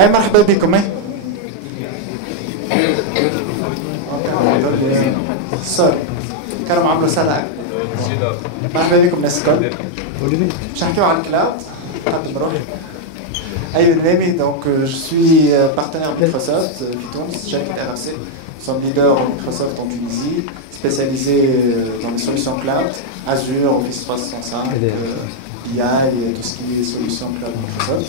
أي مرحبا بكم. سوري كانوا عاملوا سلام. مرحبا بكم ناس الكل. باش نحكيو على الكلاود. قبل نروح. أيوة نامي donc je suis partenaire Microsoft في تونس شركة RFC. Nous sommes leaders Microsoft en Tunisie, spécialisés dans les solutions cloud, Azure, Office 365, BI et tout ce qui est solutions cloud Microsoft.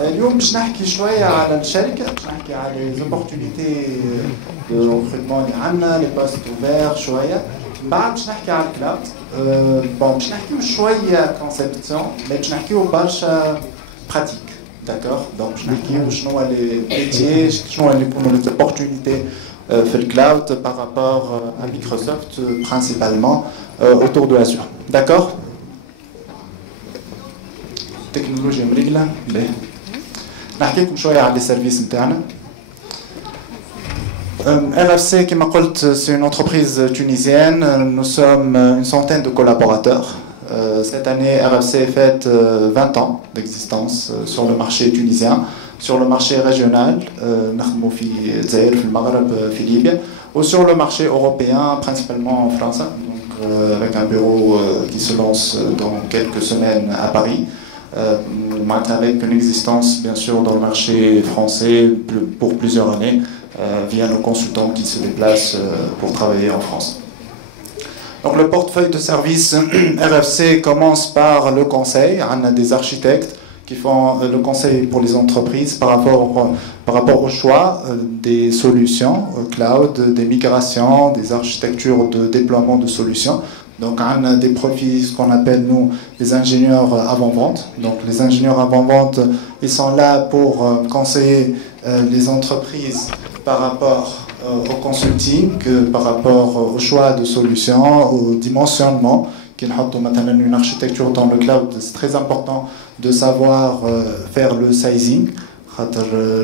اليوم باش نحكي شوية على الشركة، باش نحكي على les opportunités de recrutement اللي عندنا، les postes ouverts شوية. بعد باش نحكي على الكلاود. بون باش نحكيو شوية conception، mais باش نحكيو برشا pratique. D'accord. Donc باش نحكيو شنو هو les métiers، شنو اللي يكونوا les opportunités في الكلاود par rapport à Microsoft principalement autour de Azure. D'accord. Technologie مريقلة. نحكي لكم شوية على les services نتاعنا. RFC, comme je l'ai dit, c'est une entreprise tunisienne. Nous sommes une centaine de collaborateurs. Cette année, RFC fête 20 ans d'existence sur le marché tunisien, sur le marché régional, nous في الجزائر, في المغرب, في Libye, ou sur le marché européen, principalement en France, donc, avec un bureau qui se lance dans quelques semaines à Paris. Avec une existence bien sûr dans le marché français pour plusieurs années via nos consultants qui se déplacent pour travailler en France. Donc le portefeuille de services RFC commence par le conseil. On a des architectes qui font le conseil pour les entreprises par rapport au choix des solutions cloud, des migrations, des architectures de déploiement de solutions. Donc, on a des profils, ce qu'on appelle, nous, les ingénieurs avant-vente. Donc, les ingénieurs avant-vente, ils sont là pour conseiller les entreprises par rapport au consulting, par rapport au choix de solutions, au dimensionnement. Une architecture dans le cloud, c'est très important de savoir faire le sizing.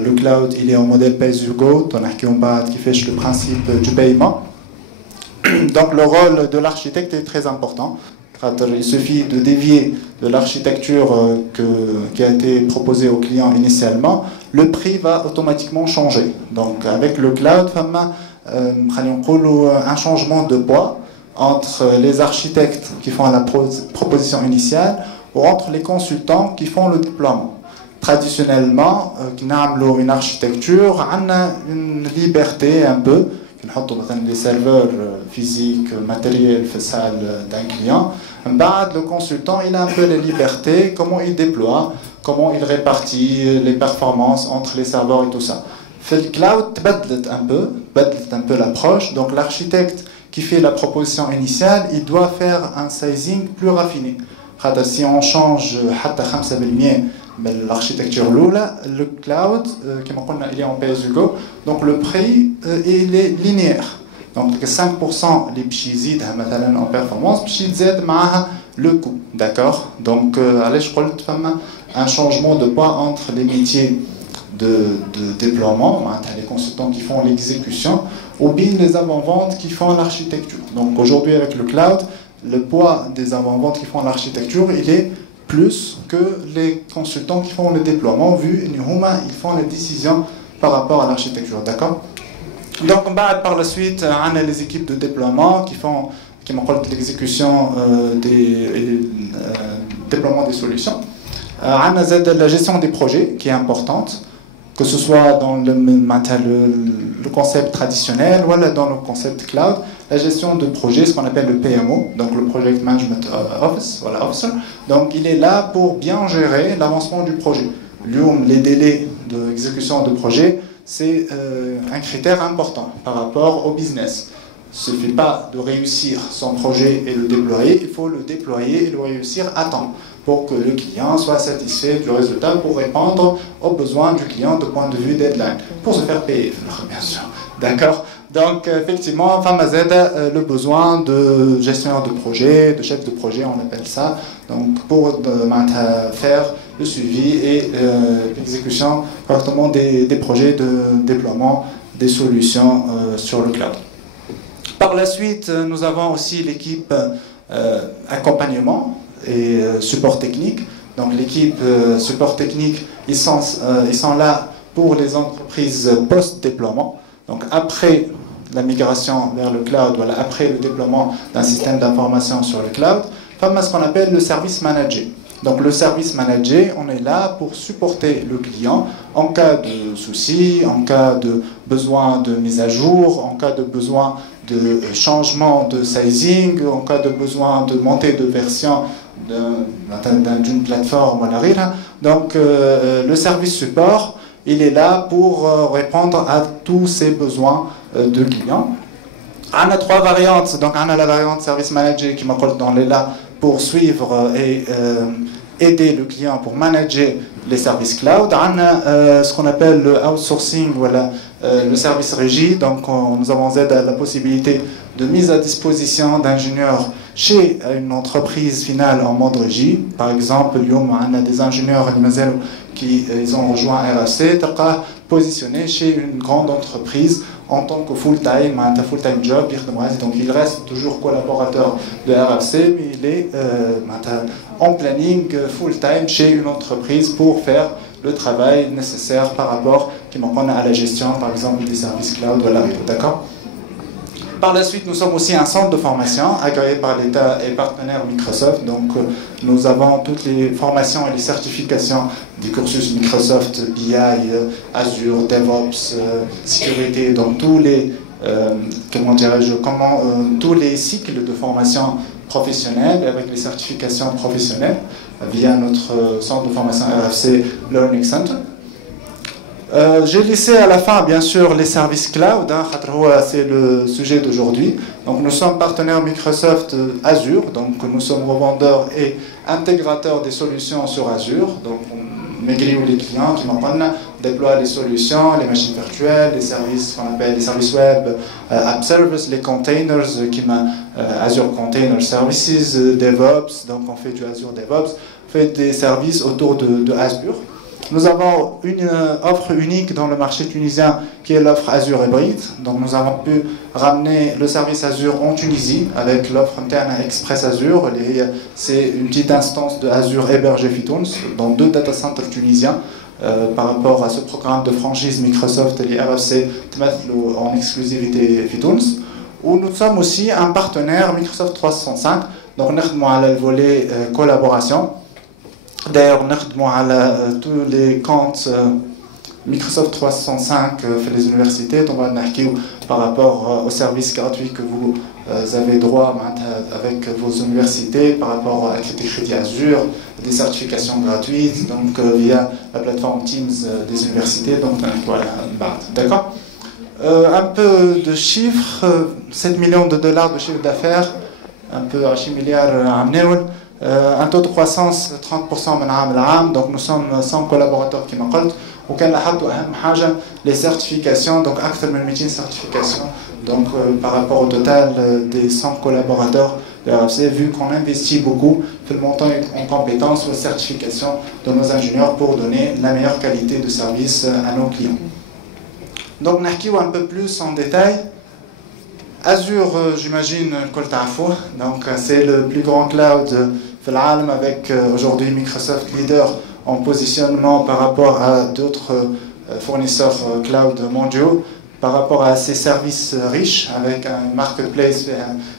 Le cloud, il est en modèle pay-as-you-go, qui fait le principe du paiement. Donc le rôle de l'architecte est très important. Il suffit de dévier de l'architecture qui a été proposée au client initialement, le prix va automatiquement changer. Donc avec le cloud, un changement de poids entre les architectes qui font la proposition initiale ou entre les consultants qui font le déploiement. Traditionnellement, une architecture a une liberté un peu. نحطوا مثلا les serveurs physiques matériels في salle d'un client. Le consultant il a un peu la liberté, comment il déploie, comment il répartit les performances entre les serveurs et tout ça. Fait le cloud تبدلت un peu l'approche. Donc l'architecte qui fait la proposition initiale, il doit faire un sizing plus raffiné. Si on change حتى 5% من l'architecture l'oula, le cloud, il est en pay-as-you-go, donc le prix il est linéaire. Donc 5% les بشي en performance, بشي تزاد معها le coût, d'accord. Donc علاش قلت فما un changement de poids entre les métiers de déploiement, les consultants qui font l'exécution, ou bien les avant-ventes qui font l'architecture. Donc aujourd'hui avec le cloud, le poids des avant-ventes qui font l'architecture, il est plus que les consultants qui font le déploiement, vu qu'ils font les décisions par rapport à l'architecture, d'accord. Donc par la suite, on a les équipes de déploiement qui font l'exécution des déploiement des solutions. On a la gestion des projets qui est importante, que ce soit dans le concept traditionnel ou dans le concept cloud. La gestion de projet, ce qu'on appelle le PMO, donc le Project Management Officer. Donc il est là pour bien gérer l'avancement du projet. Les délais d'exécution de projet, c'est un critère important par rapport au business. Il ne suffit pas de réussir son projet et le déployer, il faut le déployer et le réussir à temps pour que le client soit satisfait du résultat, pour répondre aux besoins du client de point de vue deadline, pour se faire payer, bien sûr. D'accord. Donc, effectivement, le besoin de gestionnaire de projet, de chef de projet, on appelle ça, donc pour faire le suivi et l'exécution correctement des projets de déploiement des solutions sur le cloud. Par la suite, nous avons aussi l'équipe accompagnement et support technique. Donc l'équipe support technique, ils sont là pour les entreprises post-déploiement. Donc après la migration vers le cloud, voilà, après le déploiement d'un système d'information sur le cloud, comme ce qu'on appelle le service manager. Donc le service manager, on est là pour supporter le client en cas de soucis, en cas de besoin de mise à jour, en cas de besoin de changement de sizing, en cas de besoin de montée de version d'une plateforme. Donc le service support, il est là pour répondre à tous ces besoins de clients. On a trois variantes. Donc on a la variante service manager qui m'appelle dans les là pour suivre et aider le client pour manager les services cloud. On a ce qu'on appelle le outsourcing, voilà, le service régie. Donc nous avons la possibilité de mise à disposition d'ingénieurs chez une entreprise finale en mode régie. Par exemple, on a des ingénieurs qui ils ont rejoint RFC, positionnés chez une grande entreprise en tant que full-time job. Donc il reste toujours collaborateur de RFC, mais il est en planning full-time chez une entreprise pour faire le travail nécessaire par rapport à la gestion, par exemple, des services cloud. D'accord ? Par la suite, nous sommes aussi un centre de formation agréé par l'État et partenaire Microsoft. Donc, nous avons toutes les formations et les certifications du cursus Microsoft, BI, Azure, DevOps, sécurité, donc tous les, tous les cycles de formation professionnelle avec les certifications professionnelles via notre centre de formation RFC Learning Center. J'ai laissé à la fin, bien sûr, les services cloud. C'est le sujet d'aujourd'hui. Donc, nous sommes partenaires Microsoft Azure. Donc, nous sommes revendeurs et intégrateurs des solutions sur Azure. Donc, les clients qui déploient les solutions, les machines virtuelles, les services qu'on appelle les services web, App Service, les containers, Azure Container Services, DevOps. Donc, on fait du Azure DevOps. On fait des services autour de Azure. Nous avons une offre unique dans le marché tunisien qui est l'offre Azure Hybrid. Donc nous avons pu ramener le service Azure en Tunisie avec l'offre interne Express Azure. C'est une petite instance de Azure hébergée Fitouns dans 2 data centers tunisiens par rapport à ce programme de franchise Microsoft et les RFC en exclusivité Fitouns. Où nous sommes aussi un partenaire Microsoft 365. Donc nous avons le volet collaboration. D'ailleurs, nous avons tous les comptes Microsoft 365 fait les universités. On va parler par rapport aux services gratuits que vous avez droit avec vos universités, par rapport à la crédit Azure, des certifications gratuites, donc via la plateforme Teams des universités. Donc voilà, d'accord. Un peu de chiffres, 7 millions de dollars de chiffre d'affaires, un peu à 6 milliards à un taux de croissance 30% من عام لعام. Donc nous sommes 100 collaborateurs qui m'appellent. وكان لاحظتوا أهم حاجة les certifications, donc أكثر من 200 certifications. Donc par rapport au total des 100 collaborateurs de RFC, vu qu'on investit beaucoup le montant en compétences ou certifications de nos ingénieurs pour donner la meilleure qualité de service à nos clients. Donc نحكيو un peu plus en détail. Azure, j'imagine, donc c'est le plus grand cloud avec aujourd'hui Microsoft leader en positionnement par rapport à d'autres fournisseurs cloud mondiaux, par rapport à ces services riches avec un marketplace,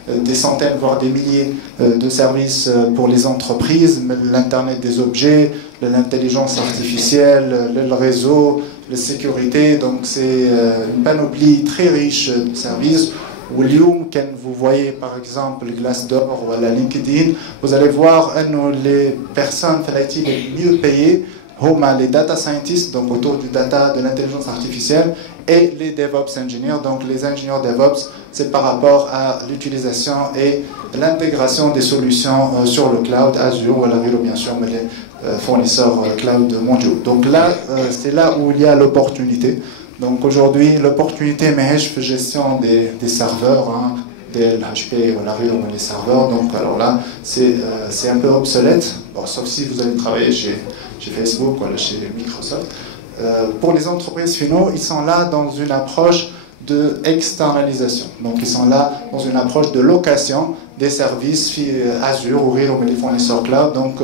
des centaines voire des milliers de services pour les entreprises, l'internet des objets, l'intelligence artificielle, le réseau, la sécurité. Donc c'est une panoplie très riche de services. Quand vous voyez par exemple Glassdoor ou la LinkedIn, vous allez voir que les personnes les mieux payées sont les data scientists, donc autour du data, de l'intelligence artificielle, et les DevOps engineers. Donc les ingénieurs DevOps, c'est par rapport à l'utilisation et l'intégration des solutions sur le cloud, Azure ou bien sûr les fournisseurs cloud mondiaux. Donc là, c'est là où il y a l'opportunité. Donc aujourd'hui, l'opportunité mais gestion des serveurs, des HP ou les serveurs. Donc alors là, c'est un peu obsolète, bon, sauf si vous allez travailler chez Facebook ou chez Microsoft. Pour les entreprises finaux, ils sont là dans une approche de externalisation. Donc ils sont là dans une approche de location des services Azure ou les fournisseurs cloud. Donc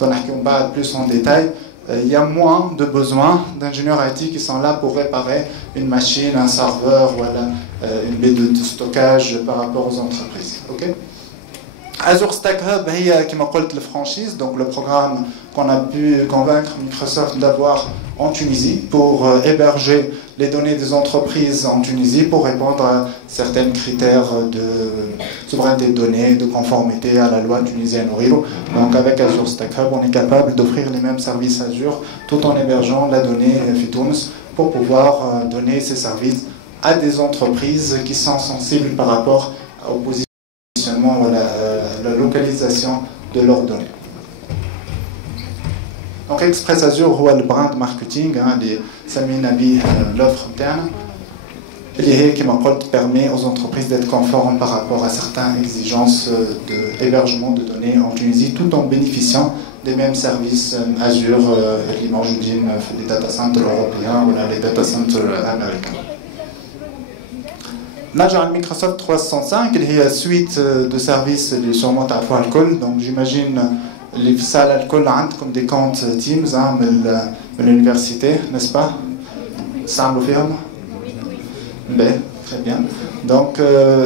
on en parle plus en détail. il y a moins de besoin d'ingénieurs IT qui sont là pour réparer une machine, un serveur, voilà, une baie de stockage par rapport aux entreprises. Okay. Azure Stack Hub, qui m'appelle le franchise, donc le programme qu'on a pu convaincre Microsoft d'avoir en Tunisie pour héberger les données des entreprises en Tunisie pour répondre à certains critères de souveraineté de données, de conformité à la loi tunisienne ORILO. Donc avec Azure Stack Hub, on est capable d'offrir les mêmes services Azure tout en hébergeant la donnée Fitouns pour pouvoir donner ces services à des entreprises qui sont sensibles par rapport au positionnement ou à la localisation de leurs données. Donc Express Azure هو le brand marketing اللي سمينا به l'offre interne اللي هي كما قلت permet aux entreprises d'être conformes par rapport à certaines exigences d'hébergement de données en Tunisie tout en bénéficiant des mêmes services Azure اللي موجودين في les data centers européens ou les data centers américains. نرجع à Microsoft 365 اللي هي suite de services اللي sûrement تعرفوها الكل. Donc j'imagine اللي في السالة الكل عندكم دي كونت تيمز من الuniversité, n'est-ce pas? تستعملوا فيهم؟ bien, très bien. Donc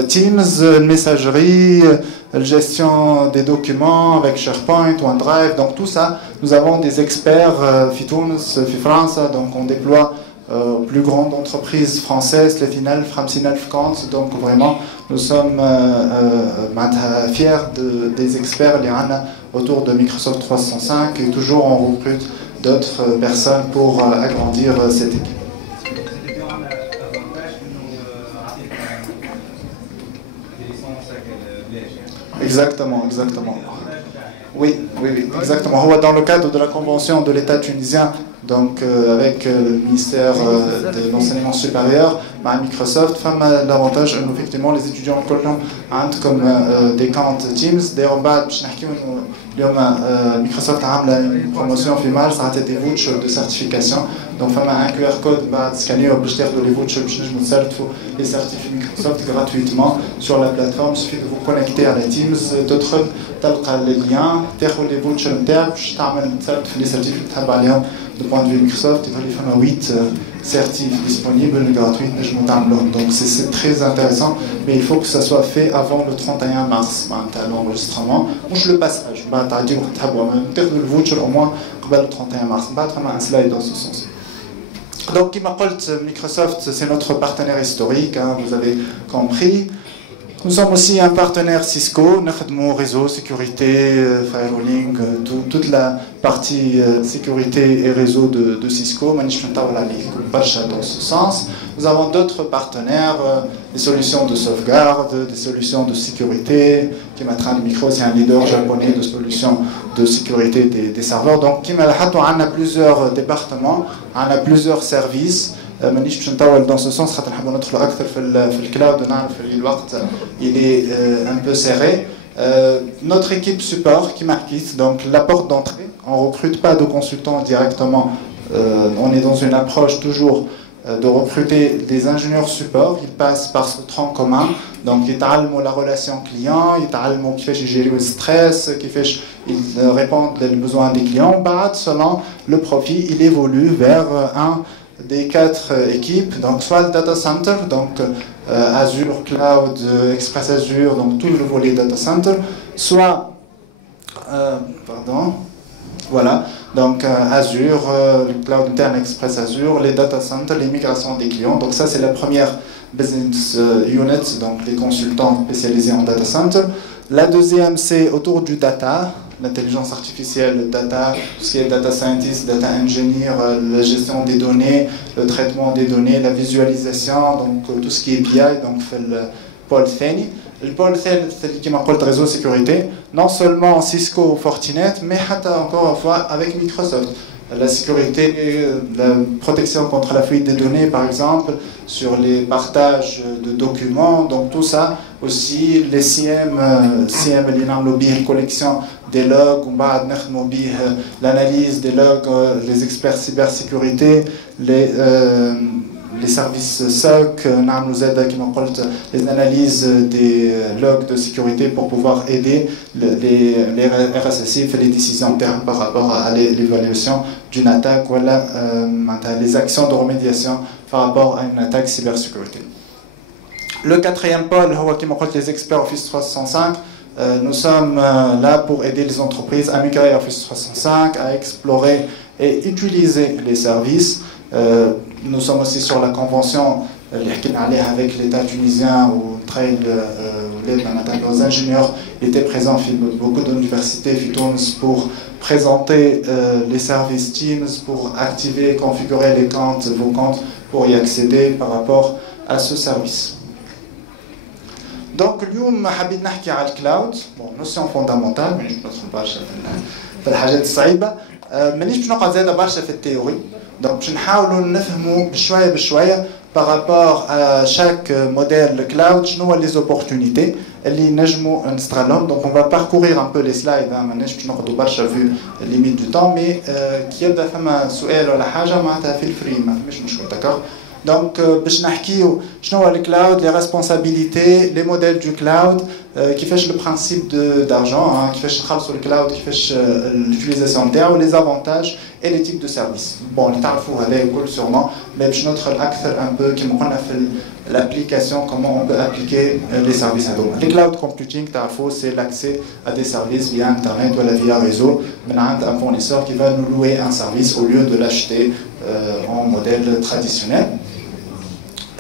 Teams, messagerie, gestion des documents avec SharePoint, OneDrive, donc tout ça, nous avons des experts Fitouns, France, donc on déploie plus grande entreprise française, les finales, Framsinal, Fkant, donc vraiment nous sommes fiers des experts autour de Microsoft 365 et toujours on recrute d'autres personnes pour agrandir cette équipe. Exactement, exactement. Oui, oui, oui, exactement. Dans le cadre de la convention de l'État tunisien, donc avec le ministère de l'enseignement supérieur, Microsoft, l'avantage, effectivement, les étudiants ont comme des comptes Teams. D'ailleurs, Microsoft a une promotion finale, ça a été des vouchers de certification. Donc, un QR code scanner les vouchers les certificats Microsoft gratuitement sur la plateforme. Il suffit de vous connecter à la Teams, d'autres les liens, les vouchers, les certificats de point de vue Microsoft, il y a 8 certifs disponibles gratuits. Donc c'est très intéressant, mais il faut que ça soit fait avant le 31 mars, l'enregistrement. Ou le passage, le voucher au moins le 31 mars. Un slide dans ce sens. Donc, Microsoft, c'est notre partenaire historique, vous avez compris. Nous sommes aussi un partenaire Cisco, notre réseau, sécurité, firewalling, toute la partie sécurité et réseau de Cisco, dans ce sens. Nous avons d'autres partenaires, des solutions de sauvegarde, des solutions de sécurité. Kimatran Micro, c'est un leader japonais de solutions de sécurité des serveurs. Donc, on a plusieurs départements, on a plusieurs services. Dans ce sens, le cloud, il est un peu serré. Notre équipe support qui marque donc la porte d'entrée. On ne recrute pas de consultants directement. On est dans une approche toujours de recruter des ingénieurs support. Ils passent par ce tronc commun. Donc, ils apprennent la relation client, ils apprennent comment gérer le stress, ils répondent aux besoins des clients. Selon le profil, il évolue vers un des 4 équipes, donc soit le data center, donc Azure Cloud, Express Azure, donc tout le volet data center, soit, voilà, donc Azure, le Cloud interne Express Azure, les data centers, les migrations des clients. Donc ça c'est la première business unit, donc les consultants spécialisés en data center. La deuxième c'est autour du data, l'intelligence artificielle, le data, tout ce qui est data scientist, data engineer, la gestion des données, le traitement des données, la visualisation, donc tout ce qui est BI, donc le pôle Thani. Le pôle Thani, c'est qui m'appelle le réseau sécurité, non seulement Cisco ou Fortinet, mais encore une fois avec Microsoft. La sécurité, la protection contre la fuite des données, par exemple, sur les partages de documents, donc tout ça, aussi les CM, les collections des logs, l'analyse des logs, les experts cybersécurité, les services SOC, les analyses des logs de sécurité pour pouvoir aider les RSSI et les décisions internes par rapport à l'évaluation d'une attaque ou les actions de remédiation par rapport à une attaque cybersécurité. Le quatrième pôle, les experts Office 365. Nous sommes là pour aider les entreprises à migrer Office 365, à explorer et utiliser les services. Nous sommes aussi sur la convention avec l'État tunisien où nos ingénieurs étaient présents beaucoup d'universités pour présenter les services Teams, pour activer et configurer vos comptes pour y accéder par rapport à ce service. Donc, اليوم حبيت نحكي على الكلاود، نوسيون فوندامونتال مانيش ندخل برشا في الحاجات الصعيبة، مانيش باش نقعد زاده برشا في التيوري، دونك باش نحاولوا نفهموا بشوية بشوية بارابور à chaque modèle cloud شنو هو les opportunités اللي نجموا نستغلهم. Donc on va parcourir un peu les slides، مانيش باش ناخذوا برشا في limite du temps، mais كي يبدا فما سؤال ولا حاجة معناتها في الفري ما فماش مشكل، داكور. Donc, باش نحكيو شنو هو الكلاود، les responsabilités, les modèles du cloud, كيفاش le principe d'argent, كيفاش نخلصوا الكلاود، كيفاش l'utilisation نتاعو، les avantages et les types de services. Bon, اللي تعرفوا هذا الكل sûrement، mais باش ندخل أكثر un peu كيما قلنا في l'application, comment on peut appliquer les services هذوما. Les cloud computing تعرفوا c'est l'accès à des services via internet ou via réseau من عند un fournisseur qui va nous louer un service au lieu de l'acheter en modèle traditionnel.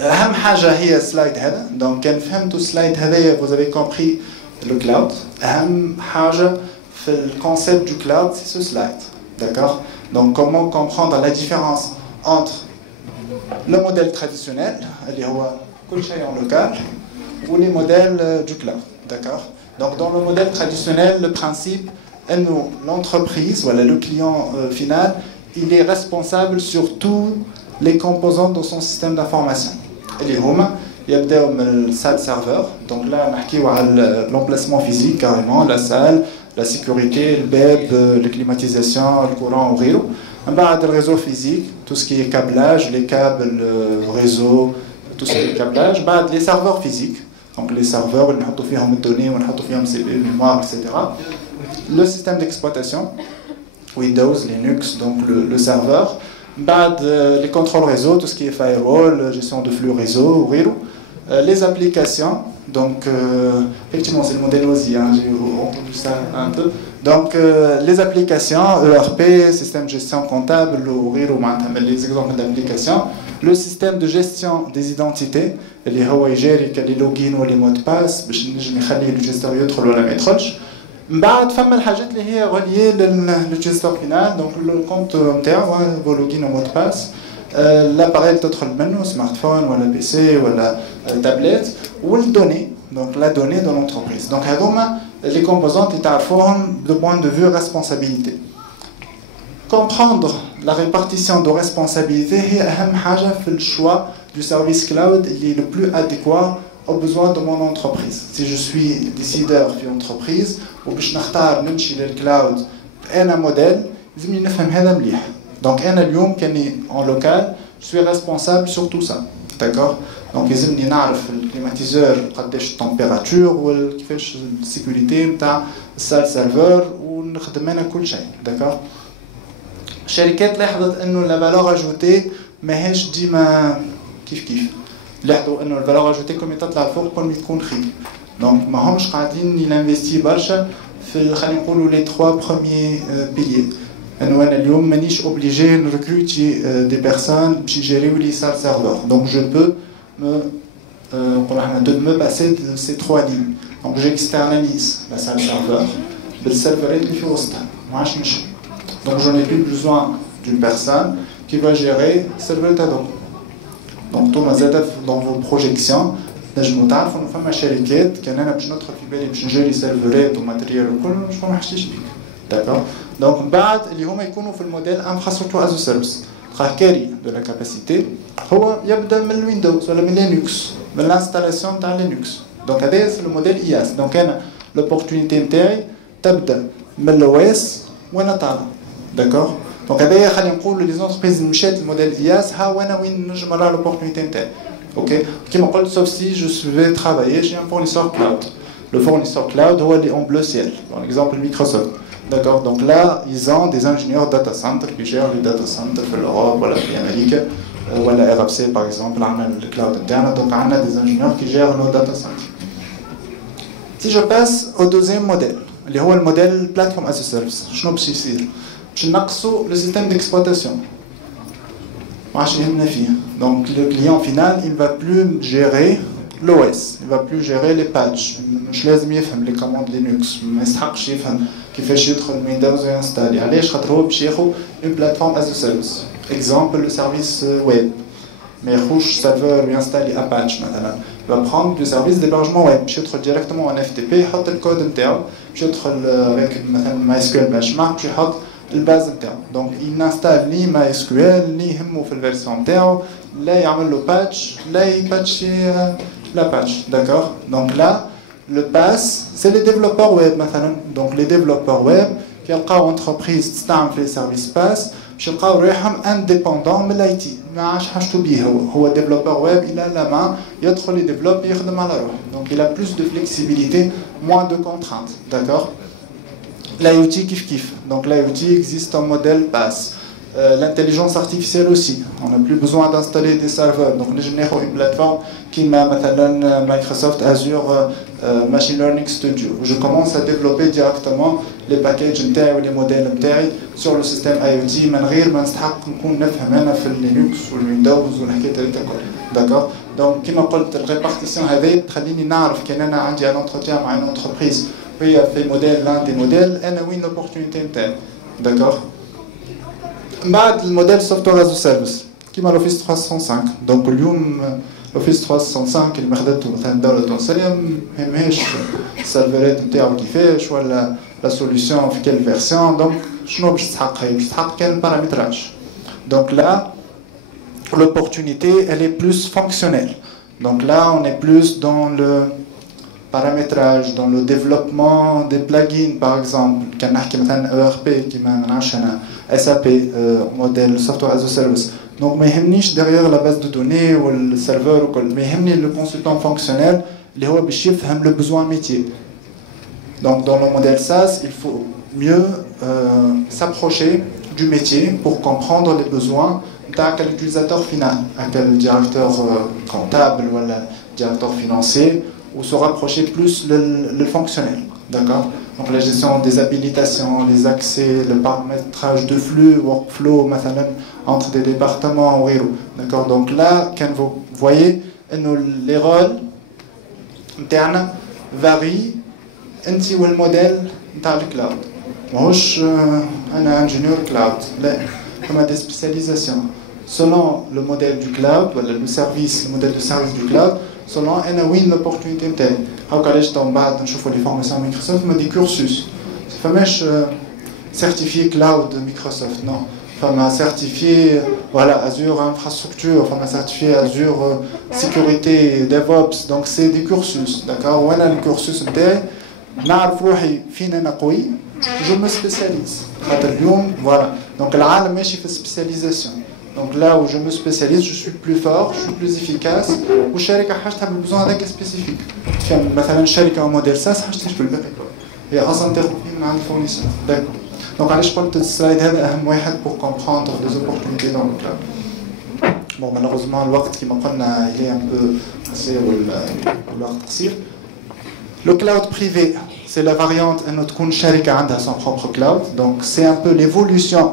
أهم حاجة هي السلايد هذا. Donc كان فهمتوا السلايد هذايا vous avez compris le cloud. أهم حاجة في le concept du cloud c'est ce slide. D'accord. Donc comment comprendre la différence entre le modèle traditionnel اللي هو كل شيء en local ou les modèles du cloud. D'accord. Donc dans le modèle traditionnel le principe est l'entreprise voilà le client final il est responsable sur tous les composants de son système d'information. اللي هما يبداو من السال serveur. Donc là نحكيو على l'emplacement physique carrément, la salle, la sécurité, le web, la climatisation, le courant وغيره. من بعد le réseau physique, tout ce qui est câblage, les câbles, le réseau, tout ce qui est câblage. بعد les serveurs physiques, donc les serveurs اللي نحطوا فيهم الدوني ونحطوا فيهم CPU, mémoire, etc. Le système d'exploitation, Windows, Linux, donc le serveur. Les contrôles réseau, tout ce qui est firewall, gestion de flux réseau, les applications, donc effectivement c'est le modèle OSI, j'ai entendu ça un peu. Donc les applications, ERP, système de gestion comptable, les exemples d'applications, le système de gestion des identités, les logins ou les mots de passe, le gesteur يدخل ولا ما يدخلش. بعد فما الحاجات اللي هي reliées للجستور فينال دونك لو كونت نتاعو فو لوغين ومود باس l'appareil تدخل منه سمارت فون ولا بي سي ولا تابلت والدوني دونك لا دوني دو لونتربريز دونك هذوما لي كومبوزونت اللي تعرفوهم دو بوين دو فيو ريسبونسابيلتي. Comprendre la répartition de responsabilités هي أهم حاجة في الشوا du service cloud اللي le plus adéquat aux besoins de mon entreprise. Si je suis décideur d'une entreprise وباش نختار نمشي للكلاود أنا موديل لازمني نفهم هذا مليح. Donc أنا اليوم كاني en local je suis responsable sur tout ça. D'accord. Donc لازمني نعرف الكليماتيزور قداش التمبيراتور وكيفاش السيكوريتي نتاع السال سيرفر ونخدم انا كل شيء. D'accord. الشركات لاحظت انه لا فالور اجوتي ماهيش ديما كيف لاحظوا انه الفالور اجوتي كومي تطلع فوق كل ما تكون خير. دونك ما همش قاعدين ينفستي برشا في خلينا نقولوا لي 3 بروميي بيليي. انه انا اليوم مانيش اوبليجي نركروتي دي بيرسون باش يجيريو لي سال سيرفر. دونك جو بو me passer de ces 3 lignes. Donc j'externalise la salle serveur بالسيرفرات اللي في وسطها ما عادش نمشي. Donc je n'ai plus besoin d'une personne qui va gérer serveur تاعو. Donc tout مازال dans vos projections نجمو تعرفوا انه فما شركات كان انا باش ندخل في بالي باش نجري سيرفرات وماتريال وكل مش ما نحكيش بيك. داكور. دونك بعد اللي هما يكونوا في الموديل انفراستركتور از سيرفيس كاري دو لا كاباسيتي هو يبدا من الويندوز ولا من لينكس من الانستالاسيون تاع لينكس. دونك هذا سي الموديل اي اس. دونك انا لوبورتونيتي نتاعي تبدا من الاو اس وانا طالع. داكور. دونك هذايا خلينا نقولوا لي زونتربريز مشات الموديل اياس ها وانا وين نجم نرى لوبورتونيتي نتاعي. اوكي كيما قلت سوف سي جو vais travailler chez un fournisseur cloud. Le fournisseur cloud هو اللي en bleu ciel. Par exemple Microsoft. D'accord. Donc là ils ont des ingénieurs data center qui gèrent les data centers في l'Europe ولا في أمريكا ولا RFC par exemple عندنا le cloud interne donc عندنا des ingénieurs qui gèrent nos data centers. Si je passe au deuxième modèle اللي هو الموديل plateforme as a service شنو باش يصير؟ باش نقصوا le système d'exploitation. Donc le client final, il ne va plus gérer l'OS, il ne va plus gérer les patchs. Je لازم يفهم les commandes Linux, ما يستحقش يفهم كيفاش يدخل Windows وينستالي. علاش؟ خاطر هو باش ياخذ une plateforme as a service. Exemple le service web. ما ياخذش serveur وينستالي Apache مثلا. Il va prendre le service d'hébergement web. باش يدخل directement en FTP يحط الكود نتاعو. باش يدخل avec مثلا MySQL benchmark باش يحط الباز نتاعو. دونك ينستال لي ماي اس كيو ال لي يهمو في الفيرسيون نتاعو لا يعمل له باتش لا يباتشي لا باتش داكوغ. دونك لا لو باس سي لي ديفلوبور ويب مثلا. دونك لي ديفلوبور ويب كيلقاو انتربريز تستعمل في سيرفيس باس باش يلقاو ريحهم انديبوندون من الاي تي ما عادش حاجته بيه. هو ديفلوبور ويب الى لا مان يدخل يديفلوب يخدم على روحه. دونك il a plus de flexibilité moins de contraintes d'accord. L'IoT kif kif. Donc l'IoT existe en modèle PaaS. L'intelligence artificielle aussi. On n'a plus besoin d'installer des serveurs. Donc nous générons une plateforme qui m'a maintenant Microsoft Azure Machine Learning Studio. Je commence à développer directement les packages ou les modèles sur le système IoT. من غير ما نستحق نكون نفهم أنا في Linux والويندوز والحكاية هذيك الكل. D'accord. Donc كما قلت الريبارتيسيون هذه تخليني نعرف كان أنا عندي un entretien مع une entreprise. Oui, fait modèle, l'un des modèles, elle a une opportunité interne. D'accord. Le modèle software as a service, qui m'a l'Office 305. Donc, l'Office 305, il m'a dit que la solution, quelle version, donc, quel paramétrage. Donc là, l'opportunité, elle est plus fonctionnelle. Donc là, on est plus dans le paramétrage, dans le développement des plugins par exemple, كان نحكي مثلا ERP كيما ما نعرفش انا SAP modèle software as a service. Donc ما يهمنيش derrière la base de données ou le serveur وكل ما يهمني le consultant fonctionnel اللي هو باش يفهم le besoin métier. Donc dans le modèle SaaS, il faut mieux s'approcher du métier pour comprendre les besoins d'un utilisateur final, un directeur comptable ou un directeur financier, ou se rapprocher plus le fonctionnel, d'accord. Donc la gestion des habilitations, les accès, le paramétrage de flux, workflow, entre des départements, d'accord. Donc là, quand vous voyez, les rôles internes varient انت والموديل نتاع الكلاود. ماهوش انا انجينيور كلاود، لا، فما دي سبيسياليزاسيون selon le modèle du cloud ولا le service, le modèle de service du cloud, selon انا وين لوبورتونيتي نتاعي. هاكا علاش من بعد نشوفوا لي فورماسيون مايكروسوفت ما دي كورسوس، فماش certifié cloud Microsoft, non. Fama certifié voilà Azure infrastructure, fama certifié Azure sécurité DevOps, donc c'est des cursus, d'accord. وانا الكورسوس نتاعي نعرف روحي فين انا قوي، je me spécialise. خاطر اليوم voilà donc العالم ماشي في spécialisation. Donc là où je me spécialise, je suis plus fort, je suis plus efficace. والشركة حاجتها بالبزون هذاك سبيسيفيك. مثلا شركة موديل ساس حاجتها في الباقي هي اصلا تاخذ فيه مع الفورنيسور. داكور. Donc علاش قلت السلايد هذا أهم واحد pour comprendre les opportunités dans le cloud. Bon malheureusement الوقت كما قلنا il est un peu قصير والوقت قصير. Le cloud privé, c'est la variante أنه تكون شركة عندها son propre cloud. Donc c'est un peu l'évolution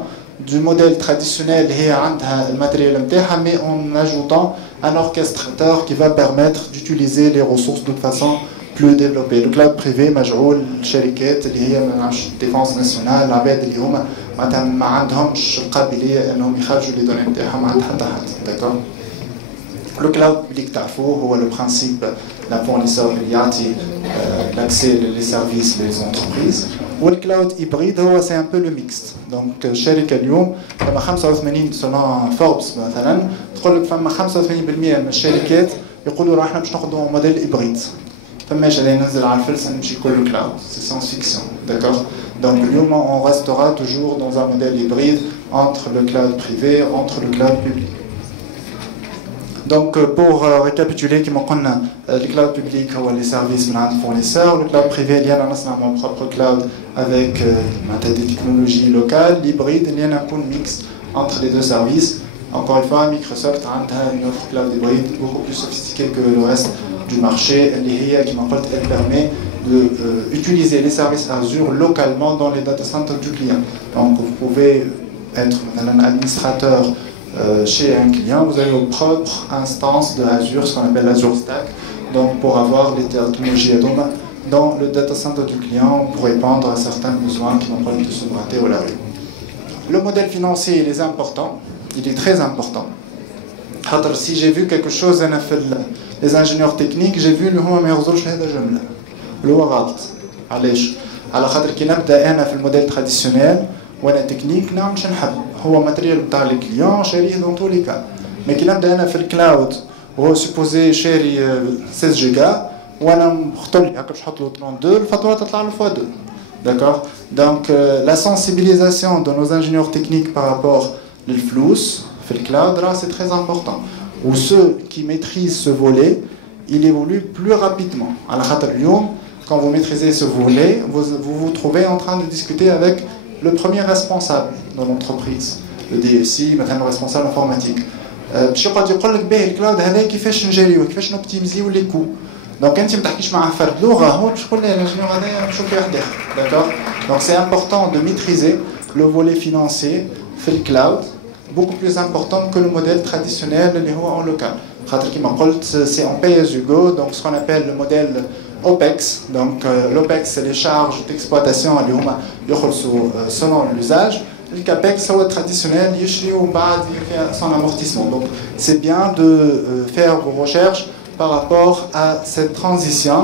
du modèle traditionnel هي عندها الماتريال نتاعها mais en ajoutant un orchestrateur qui va permettre d'utiliser les ressources de façon plus développé. Le cloud privé مجعول الشركات اللي هي ما نعرفش ديفونس ناسيونال، العباد اللي هما معناتها ما عندهمش القابليه انهم يخرجوا لي دوني نتاعهم عند حتى حد، داكور. لو كلاود اللي تعرفوه هو لو برانسيب لا فورنيسور اللي يعطي لاكسي لي سيرفيس لي زونتربريز. والكلاود هيبريد هو سي ان بو لو ميكست. دونك الشركه اليوم فما 85 سنه فوربس مثلا تقول لك فما 85% من الشركات يقولوا راه احنا باش ناخذوا موديل هيبريد. فماش اللي ننزل على الفلس نمشي كله كلاود، سي سانس فيكسيون، داكور. دونك اليوم on restera toujours dans un modèle hybride entre le cloud privé, entre le cloud public. Donc, pour récapituler, le cloud public, les services de fournisseurs, le cloud privé, il y a mon propre cloud avec des technologies locales, hybrides, il y a un mix entre les deux services. Encore une fois, Microsoft a une offre cloud hybride beaucoup plus sophistiquée que le reste du marché. Elle permet d'utiliser les services Azure localement dans les data centers du client. Donc, vous pouvez être un administrateur chez un client, vous avez vos propres instances de Azure, ce qu'on appelle Azure Stack, donc pour avoir les technologies dans le data center du client pour répondre à certains besoins qui n'ont pas de souveraineté ou la rue. Le modèle financier, il est important, il est très important. Si j'ai vu quelque chose, les ingénieurs techniques, j'ai vu le modèle traditionnel ولا تكنيك نعم مش نحب هو ماتريال بتاع الكليون شاريه دون تو لي كا مي كي نبدا انا في الكلاود وهو سوبوزي شاري 16 جيجا وانا مختار لي هكا باش نحط له 32 الفاتوره تطلع له فوا 2 d'accord donc la sensibilisation de nos ingénieurs techniques par rapport au flux في الكلاود c'est très important ou ceux qui maîtrisent ce volet il évolue plus rapidement على خاطر اليوم quand vous maîtrisez ce volet vous vous trouvez en train de discuter avec le premier responsable de l'entreprise, le DSI, maintenant le responsable informatique. باش يقعد يقول لك باهي الكلاود هذا كيفاش نجريوه كيفاش نوبتيميزيو لي كو دونك انت ما تحكيش مع فرد لغه هو باش تقول له الانجينيور هذايا نشوف فيه واحد اخر d'accord donc c'est important de maîtriser le volet financier في الكلاود beaucoup plus important que le modèle traditionnel اللي هو en local خاطر كيما قلت c'est en pay as you go donc ce qu'on appelle le modèle OPEX, donc l'OPEX c'est les charges d'exploitation selon l'usage. Le CAPEX c'est le traditionnel, son amortissement. Donc c'est bien de faire vos recherches par rapport à cette transition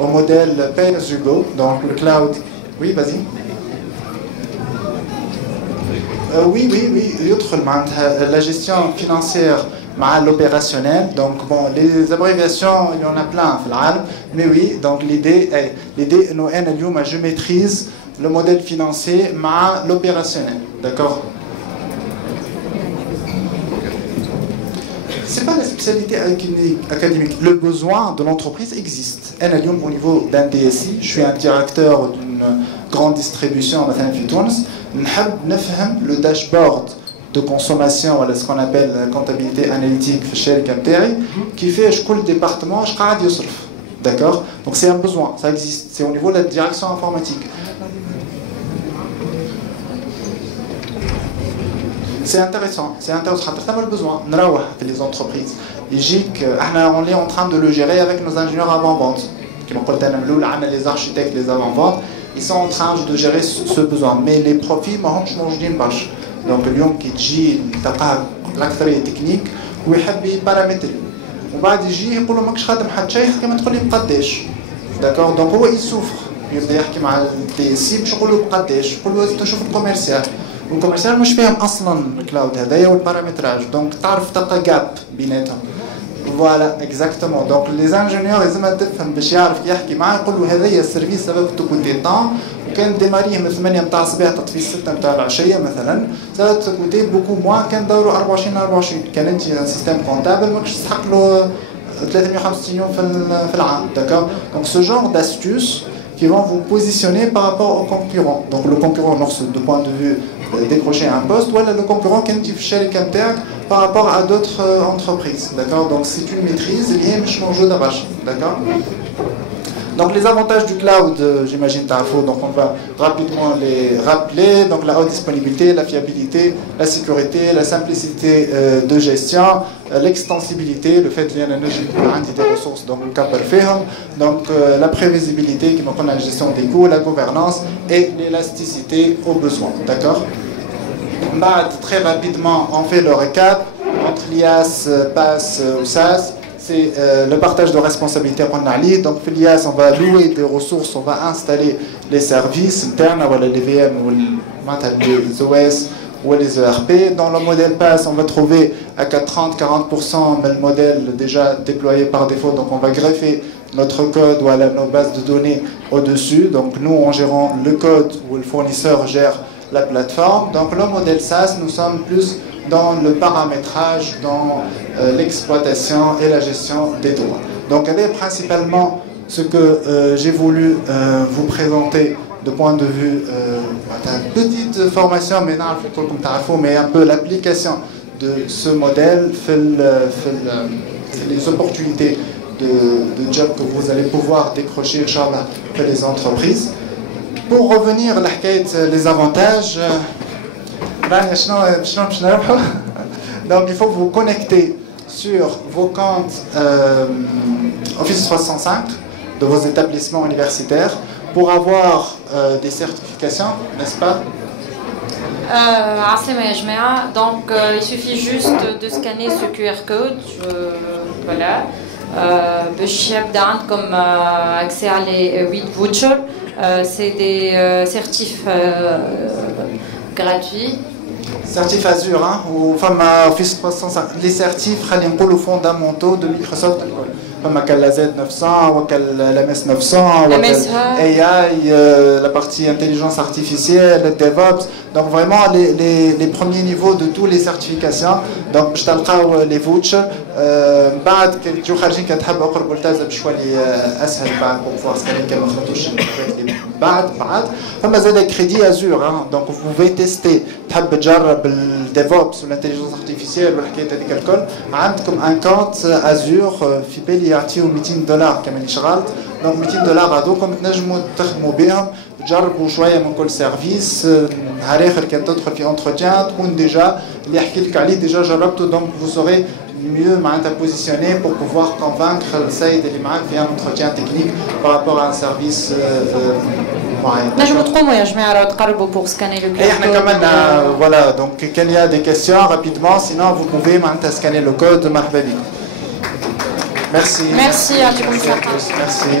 au modèle pay as you go, donc le cloud. Oui, vas-y. Oui, la gestion financière. L'opérationnel, donc bon, les abréviations, il y en a plein, mais oui, donc l'idée, je maîtrise le modèle financier, l'opérationnel, d'accord? C'est pas la spécialité académique. Le besoin de l'entreprise existe. Au niveau d'un DSI, je suis un directeur d'une grande distribution, le dashboard de consommation, voilà ce qu'on appelle la comptabilité analytique chez Capteri, qui fait je le département, je d'accord? Donc c'est un besoin, ça existe, c'est au niveau de la direction informatique. C'est intéressant, on a le besoin, les entreprises. On est en train de le gérer avec nos ingénieurs avant-vente. Les architectes, les avant-ventes, ils sont en train de gérer ce besoin. Mais les profits, donc اليوم كي تجي تلقاه الاكثريه تكنيك ويحب يبارامتري ومن بعد يجي يقول له ماكش خادم حد شيء كما تقول لي بقداش داكور دونك هو يسوفر يبدا يحكي مع الدي سي باش يقول له بقداش يقول له انت شوف الكوميرسيال والكوميرسيال مش فاهم اصلا الكلاود هذايا والبارامتراج دونك تعرف تلقى جاب بيناتهم فوالا اكزاكتومون دونك لي انجينيور لازم تفهم باش يعرف يحكي معاه يقول له هذايا السيرفيس سافا كنتو كوتي طون كان ديماريه من 8 نتاع الصباح تطفي 6 نتاع العشيه مثلا سافا كوتي بوكو موان كان دوروا 24 كان انت سيستيم كونتابل ماكش تسحق له 365 يوم في العام داكور دونك سو جور داستوس qui vont vous positionner par rapport aux concurrents. Donc le concurrent, de point de vue décrocher un poste, ou le concurrent qui est chez les capteurs par rapport à d'autres entreprises. D'accord? Donc c'est une maîtrise liée à jeu d'arrache. D'accord? Donc les avantages du cloud, j'imagine Tarfo, donc on va rapidement les rappeler. Donc la haute disponibilité, la fiabilité, la sécurité, la simplicité de gestion, l'extensibilité, le fait qu'il y ait des ressources donc la prévisibilité qui me prend la gestion des coûts, la gouvernance et l'élasticité aux besoins. D'accord? Très rapidement, on fait le récap entre l'IaaS, PaaS ou SaaS. C'est le partage de responsabilité qu'on a lié. Donc, l'IaaS, on va louer des ressources, on va installer les services internes, les VM ou les OS ou les ERP. Dans le modèle PaaS, on va trouver à 30-40% le modèle déjà déployé par défaut. Donc, on va greffer notre code ou nos bases de données au-dessus. Donc, nous, en gérant le code, où le fournisseur gère la plateforme. Donc le modèle SaaS, nous sommes plus dans le paramétrage, dans l'exploitation et la gestion des droits. Donc c'est principalement ce que j'ai voulu vous présenter de point de vue une petite formation, mais un peu l'application de ce modèle, les opportunités de job que vous allez pouvoir décrocher pour les entreprises. Pour revenir à les avantages, donc il faut vous connecter sur vos comptes Office 305 de vos établissements universitaires pour avoir des certifications, n'est-ce pas? Donc il suffit juste de scanner ce QR code, voilà. Comme accès à les 8 vouchers, c'est des certifs gratuits. Certif Azure, hein, ou Office 305, les certifs fondamentaux de Microsoft. Comme la Z900, la MS900, AI, la partie intelligence artificielle, le DevOps. Donc vraiment les premiers niveaux de toutes les certifications. Donc je t'apprends les vouchers. بعد كي خارجين كتحب اقرب ملتزم بشوي اسهل بعد pour pouvoir scanner كما خرجوش بعد فما زاد كريدي ازور. Donc vous pouvez tester تحب تجرب الديفوبس والانتليجنس ارتيفيسيال والحكايه هذيك الكل عندكم ان كونت ازور في بالي يعطيو $200 كمان شغلت. دونك $200 هذوكم تنجموا تخدموا بهم تجربوا شويه من كل سيرفيس. نهار اخر كان تدخل في انتروتيان تكون ديجا اللي يحكي لك عليه ديجا جربته. دونك vous serez mieux positionné pour pouvoir convaincre le SAID et les un entretien technique par rapport à un service moyen. Je me trouve moi, je mets à pour scanner le code. Voilà, donc quand il y a des questions rapidement, sinon vous pouvez scanner le code. Merci. Merci à tous. Merci.